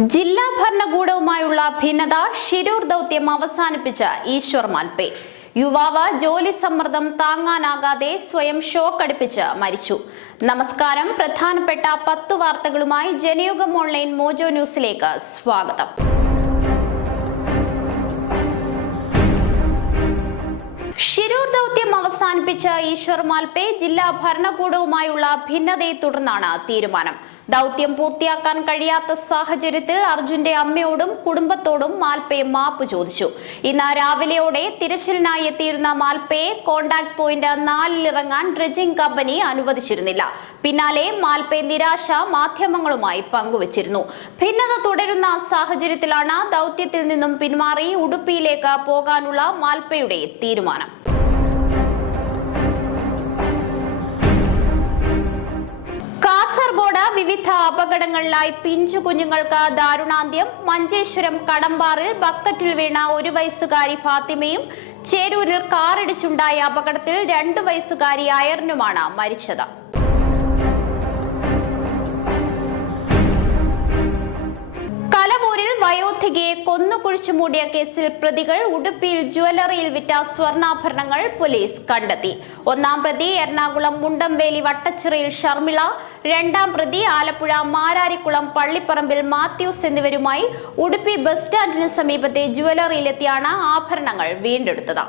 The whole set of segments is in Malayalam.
ജില്ലാ ഭരണകൂടവുമായുള്ള ഭിന്നത ശിരൂർ ദൗത്യം അവസാനിപ്പിച്ച ഈശ്വർ മാൽപേ. യുവാവ് ജോലി സമ്മർദ്ദം താങ്ങാനാകാതെ സ്വയം ഷോക്കടിപ്പിച്ച് മരിച്ചു. നമസ്കാരം. പ്രധാനപ്പെട്ട പത്തു വാർത്തകളുമായി ജനയുഗം ഓൺലൈൻ മോജോ ന്യൂസിലേക്ക് സ്വാഗതം. ദൗത്യം അവസാനിപ്പിച്ച ഈശ്വർ മാൽപേ ജില്ലാ ഭരണകൂടവുമായുള്ള ഭിന്നതയെ തുടർന്നാണ് തീരുമാനം. ദൗത്യം പൂർത്തിയാക്കാൻ കഴിയാത്ത സാഹചര്യത്തിൽ അർജുന്റെ അമ്മയോടും കുടുംബത്തോടും മാൽപേ മാപ്പ് ചോദിച്ചു. ഇന്ന് രാവിലെയോടെ തിരച്ചിലിനായി എത്തിയിരുന്ന മാൽപേയെ കോണ്ടാക്ട് പോയിന്റ് നാലിലിറങ്ങാൻ ഡ്രഡ്ജിംഗ് കമ്പനി അനുവദിച്ചിരുന്നില്ല. പിന്നാലെ മാൽപേ നിരാശ മാധ്യമങ്ങളുമായി പങ്കുവച്ചിരുന്നു. ഭിന്നത തുടരുന്ന സാഹചര്യത്തിലാണ് ദൗത്യത്തിൽ നിന്നും പിന്മാറി ഉടുപ്പിയിലേക്ക് പോകാനുള്ള മാൽപേയുടെ തീരുമാനം. വിവിധ അപകടങ്ങളിലായി പിഞ്ചു കുഞ്ഞുങ്ങൾക്ക് ദാരുണാന്ത്യം. മഞ്ചേശ്വരം കടമ്പാറിൽ ബക്കറ്റിൽ വീണ ഒരു വയസ്സുകാരി ഫാത്തിമയും ചേരൂരിൽ കാറിടിച്ചുണ്ടായ അപകടത്തിൽ രണ്ടു വയസ്സുകാരി അയറിനുമാണ് മരിച്ചത്. കലവൂരിൽ വയോധികയെ കൊന്നുകുഴിച്ചു മൂടിയ കേസിൽ പ്രതികൾ ഉടുപ്പിയിൽ ജുവലറിയിൽ വിറ്റ സ്വർണാഭരണങ്ങൾ പോലീസ് കണ്ടെത്തി. ഒന്നാം പ്രതി എറണാകുളം മുണ്ടംവേലി വട്ടച്ചിറയിൽ ഷർമിള രണ്ടാം പ്രതി ആലപ്പുഴ മാരാരിക്കുളം പള്ളിപ്പറമ്പിൽ മാത്യൂസ് എന്നിവരുമായി ഉടുപ്പി ബസ് സ്റ്റാൻഡിന് സമീപത്തെ ജുവലറിയിലെത്തിയാണ് ആഭരണങ്ങൾ വീണ്ടെടുത്തത്.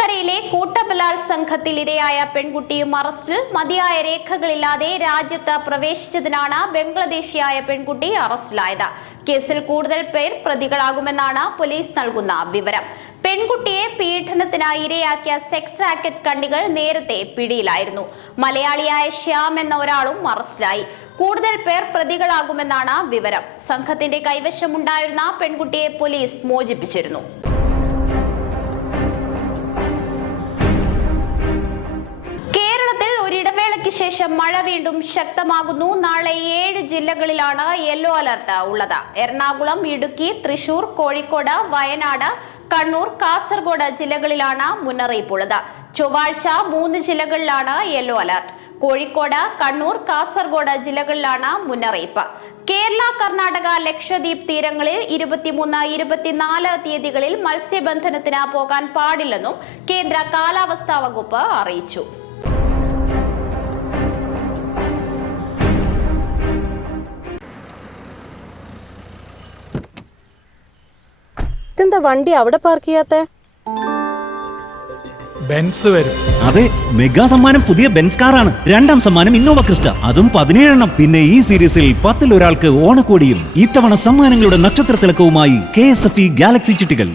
എളമക്കരയിലെ കൂട്ടബലാത്സംഘത്തിൽ ഇരയായ പെൺകുട്ടിയും അറസ്റ്റിൽ മതിയായ രേഖകളില്ലാതെ രാജ്യത്ത് പ്രവേശിച്ചതിനാണ് ബംഗ്ലാദേശിയായ പെൺകുട്ടി അറസ്റ്റിലായത്. കേസിൽ കൂടുതൽ പേർ പ്രതികളാകുമെന്നാണ് പോലീസ് നൽകുന്ന വിവരം. പെൺകുട്ടിയെ പീഡനത്തിനായി ഇരയാക്കിയ സെക്സ് റാക്കറ്റ് കണ്ണികൾ നേരത്തെ പിടിയിലായിരുന്നു. മലയാളിയായ ശ്യാം എന്ന ഒരാളും അറസ്റ്റിലായി. കൂടുതൽ പേർ പ്രതികളാകുമെന്നാണ് വിവരം. സംഘത്തിന്റെ കൈവശമുണ്ടായിരുന്ന പെൺകുട്ടിയെ പോലീസ് മോചിപ്പിച്ചിരുന്നു. ഒരിടവേളയ്ക്ക് ശേഷം മഴ വീണ്ടും ശക്തമാകുന്നു. നാളെ ഏഴ് ജില്ലകളിലാണ് യെല്ലോ അലർട്ട് ഉള്ളത്. എറണാകുളം ഇടുക്കി തൃശൂർ കോഴിക്കോട് വയനാട് കണ്ണൂർ കാസർഗോഡ് ജില്ലകളിലാണ് മുന്നറിയിപ്പുള്ളത് ചൊവ്വാഴ്ച മൂന്ന് ജില്ലകളിലാണ് യെല്ലോ അലർട്ട് കോഴിക്കോട് കണ്ണൂർ കാസർഗോഡ് ജില്ലകളിലാണ് മുന്നറിയിപ്പ്. കേരള കർണാടക ലക്ഷദ്വീപ് തീരങ്ങളിൽ ഇരുപത്തിമൂന്ന് ഇരുപത്തിനാല് തീയതികളിൽ മത്സ്യബന്ധനത്തിന് പോകാൻ പാടില്ലെന്നും കേന്ദ്ര കാലാവസ്ഥാ വകുപ്പ് അറിയിച്ചു. ഇതെന്താ വണ്ടി അവിടെ പാർക്ക് ചെയ്യാത്ത? ബെൻസ് വരും. അതെ മെഗാ സമ്മാനം പുതിയ ബെൻസ് കാറാണ്. രണ്ടാം സമ്മാനം ഇന്നോവ ക്രിസ്റ്റ. അതും പതിനേഴെണ്ണം. പിന്നെ ഈ സീരീസിൽ പത്തിൽ ഒരാൾക്ക് ഓണക്കോടിയും ഇത്തവണ സമ്മാനങ്ങളുടെ നക്ഷത്ര തിളക്കവുമായി K S F E galaxy ചിട്ടികൾ.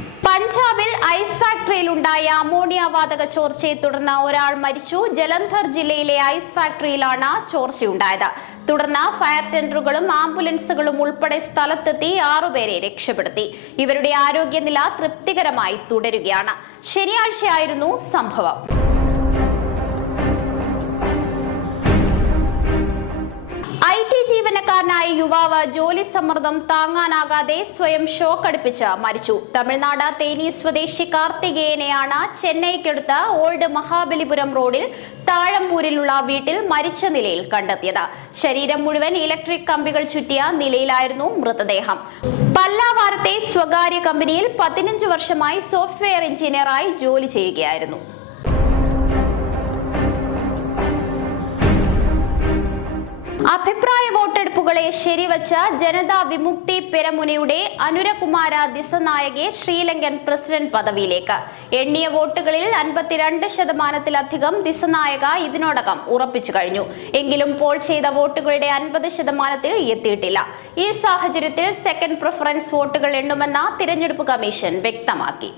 Ammonia വാതക ചോർച്ചയെ തുടർന്ന് ഒരാൾ മരിച്ചു. ജലന്ധർ ജില്ലയിലെ ഐസ് ഫാക്ടറിയിലാണ് ചോർച്ചയുണ്ടായത്. തുടർന്ന് ഫയർ ടെൻഡറുകളും ആംബുലൻസുകളും ഉൾപ്പെടെ സ്ഥലത്തെത്തി ആറുപേരെ രക്ഷപ്പെടുത്തി. ഇവരുടെ ആരോഗ്യനില തൃപ്തികരമായി തുടരുകയാണ്. ശനിയാഴ്ചയായിരുന്നു സംഭവം. ജീവനക്കാരനായ യുവാവ് ജോലി സമ്മർദ്ദം താങ്ങാനാകാതെ സ്വയം ഷോക്കടുപ്പിച്ച് മരിച്ചു. തമിഴ്നാട് തേനി സ്വദേശി കാർത്തികേയനെയാണ് ചെന്നൈക്കടുത്ത് ഓൾഡ് മഹാബലിപുരം റോഡിൽ താഴമ്പൂരിലുള്ള വീട്ടിൽ മരിച്ച നിലയിൽ കണ്ടെത്തിയത്. ശരീരം മുഴുവൻ ഇലക്ട്രിക് കമ്പികൾ ചുറ്റിയ നിലയിലായിരുന്നു മൃതദേഹം. പല്ലാവാരത്തെ സ്വകാര്യ കമ്പനിയിൽ പതിനഞ്ച് വർഷമായി സോഫ്റ്റ്വെയർ എഞ്ചിനീയറായി ജോലി ചെയ്യുകയായിരുന്നു. അഭിപ്രായ വോട്ടെടുപ്പുകളെ ശരിവച്ച Janatha Vimukthi പെരമുനയുടെ Anurakumara Dissanayake Sri Lankan president പദവിയിലേക്ക്. എണ്ണിയ വോട്ടുകളിൽ അൻപത്തിരണ്ട് ശതമാനത്തിലധികം ദിസനായക ഇതിനോടകം ഉറപ്പിച്ചു കഴിഞ്ഞു. എങ്കിലും പോൾ ചെയ്ത വോട്ടുകളുടെ അൻപത് ശതമാനത്തിൽ എത്തിയിട്ടില്ല. ഈ സാഹചര്യത്തിൽ സെക്കൻഡ് പ്രിഫറൻസ് വോട്ടുകൾ എണ്ണുമെന്ന തിരഞ്ഞെടുപ്പ് കമ്മീഷൻ വ്യക്തമാക്കി.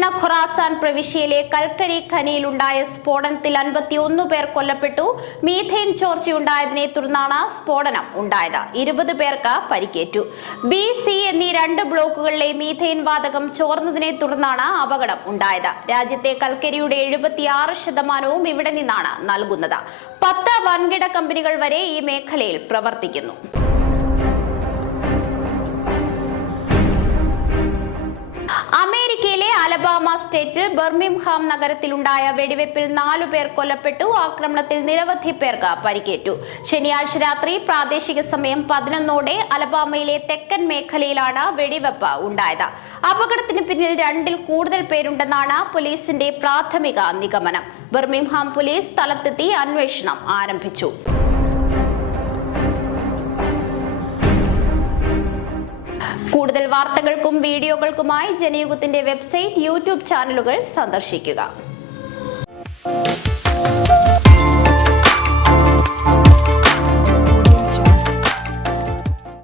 ദക്ഷിണ ഖൊറാസാൻ പ്രവിശ്യയിലെ കൽക്കരി ഖനിയിലുണ്ടായ സ്ഫോടനത്തിൽ അൻപത്തിയൊന്ന് പേർ കൊല്ലപ്പെട്ടു. മീഥേൻ ചോർച്ചയുണ്ടായതിനെ തുടർന്നാണ് സ്ഫോടനം ഉണ്ടായത്. ഇരുപത് പേർക്ക് പരിക്കേറ്റു. ബി സി എന്നീ രണ്ട് ബ്ലോക്കുകളിലെ മീഥേൻ വാതകം ചോർന്നതിനെ തുടർന്നാണ് അപകടം ഉണ്ടായത്. രാജ്യത്തെ കൽക്കരിയുടെ എഴുപത്തിയാറ് ശതമാനവും ഇവിടെ നിന്നാണ് നൽകുന്നത്. പത്ത് വൻകിട കമ്പനികൾ വരെ ഈ മേഖലയിൽ പ്രവർത്തിക്കുന്നു. അലബാമ സ്റ്റേറ്റിൽ ബർമിംഹാം നഗരത്തിലുണ്ടായ വെടിവെപ്പിൽ നാലു പേർ കൊല്ലപ്പെട്ടു. ആക്രമണത്തിൽ നിരവധി പേർക്ക് പരിക്കേറ്റു. ശനിയാഴ്ച രാത്രി പ്രാദേശിക സമയം പതിനൊന്നോടെ അലബാമയിലെ തെക്കൻ മേഖലയിലാണ് വെടിവെപ്പ് ഉണ്ടായത്. അപകടത്തിന് പിന്നിൽ രണ്ടിൽ കൂടുതൽ പേരുണ്ടെന്നാണ് പോലീസിന്റെ പ്രാഥമിക നിഗമനം. ബർമിംഹാം പോലീസ് സ്ഥലത്തെത്തി അന്വേഷണം ആരംഭിച്ചു. കൂടുതൽ വാർത്തകൾക്കും വീഡിയോകൾക്കുമായി ജനയുഗത്തിന്റെ വെബ്സൈറ്റ് യൂട്യൂബ് ചാനലുകൾ സന്ദർശിക്കുക.